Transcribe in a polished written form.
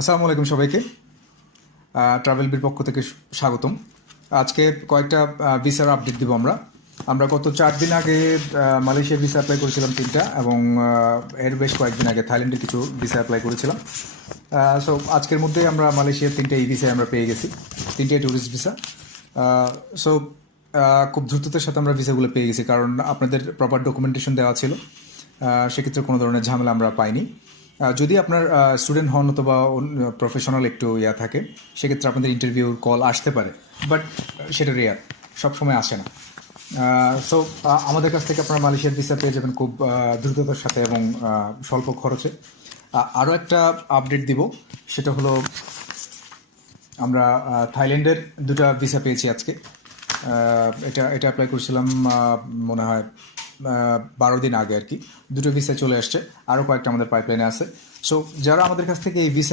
আসসালামু আলাইকুম সবাইকে। ট্রাভেল বির পক্ষ থেকে স্বাগতম। আজকে কয়েকটা ভিসার আপডেট দিব আমরা। আমরা গত 4 দিন আগে মালয়েশিয়ার ভিসা অ্যাপ্লাই করেছিলাম 3টা, এবং এর বেশ কয়েকদিন আগে থাইল্যান্ডের কিছু ভিসা অ্যাপ্লাই করেছিলাম। সো আজকের মধ্যে আমরা মালয়েশিয়ার 3টা এই ভিসায় আমরা পেয়ে গেছি, 3টাই ট্যুরিস্ট ভিসা। সো খুব দ্রুততার সাথে আমরা ভিসাগুলো পেয়ে গেছি, কারণ আপনাদের প্রপার ডকুমেন্টেশন দেওয়া ছিল। সেক্ষেত্রে কোনো ধরনের ঝামেলা আমরা পাইনি। যদি আপনার স্টুডেন্ট হন অথবা প্রফেশনাল একটু থাকে, সেক্ষেত্রে আপনাদের ইন্টারভিউর কল আসতে পারে, বাট সেটা রেয়ার, সবসময় আসে না। সো আমাদের কাছ থেকে আপনারা মালয়েশিয়ার ভিসা পেয়ে যাবেন খুব দ্রুততার সাথে এবং স্বল্প খরচে। আরও একটা আপডেট দিব, সেটা হলো আমরা থাইল্যান্ডের 2টা ভিসা পেয়েছি আজকে। এটা অ্যাপ্লাই করেছিলাম মনে হয় 12 দিন আগে আর কি। 2টো ভিসা চলে আসছে, আরও কয়েকটা আমাদের পাইপলাইনে আছে। সো যারা আমাদের কাছ থেকে এই ভিসা